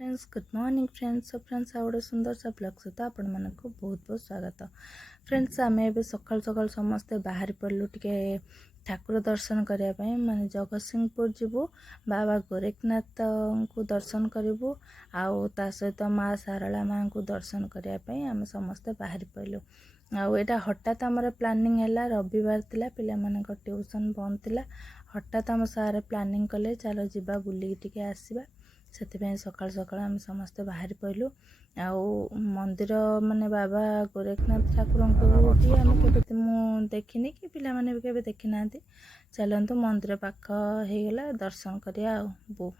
Friends good morning friends आ गोटे सुंदर सा ब्लॉग सहित आपण मानक बहुत बहुत स्वागत। फ्रेंड्स आम ए सकाल सकाल समस्ते बाहरी पड़लु टे ठाकुर दर्शन करने माने जगतसिंहपुर जीवु बाबा गोरखनाथ को दर्शन करूँ आउ ता सहित माँ सारला माँ को दर्शन करने आम समस्ते बाहरी पड़लु। आईटा हठात आमर प्लानिंग है रविवार थिला पिला मानक ट्यूशन बंद थिला हठात आम सारे प्लानिंग कले चलो जीवा बुलिक टिके आसीबा से सकाल सकाल आम समस्ते बाहरी पड़लु। आउ मंदिर माने बाबा गोरखनाथ ठाकुर को भी आम के देखनी कि पिला माने भी केबे देखी ना चलतु मंदिर पाख हो गला दर्शन करिया बो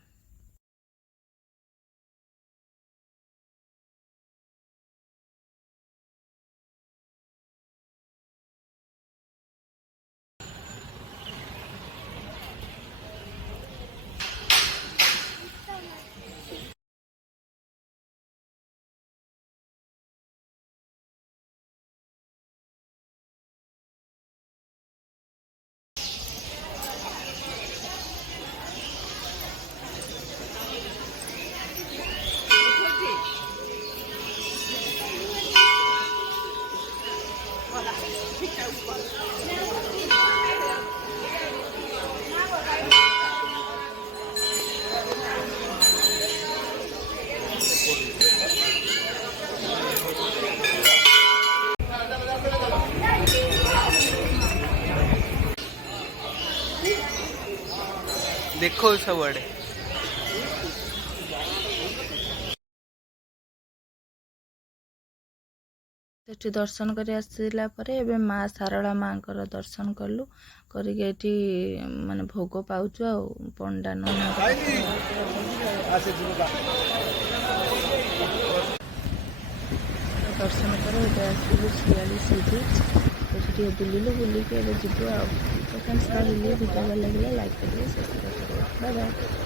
देखो सब आड़े सेठी दर्शन कर आसला एबे माँ सारला माँ दर्शन कलु करके माने भोग पाउछु आ पंडा नना दर्शन कर आसलु 46 सीधी बुलिलु बुलिक जीव आ वीडियो भल लगे लाइक करेंगे सब्सक्राइब करेंगे बाय बाय।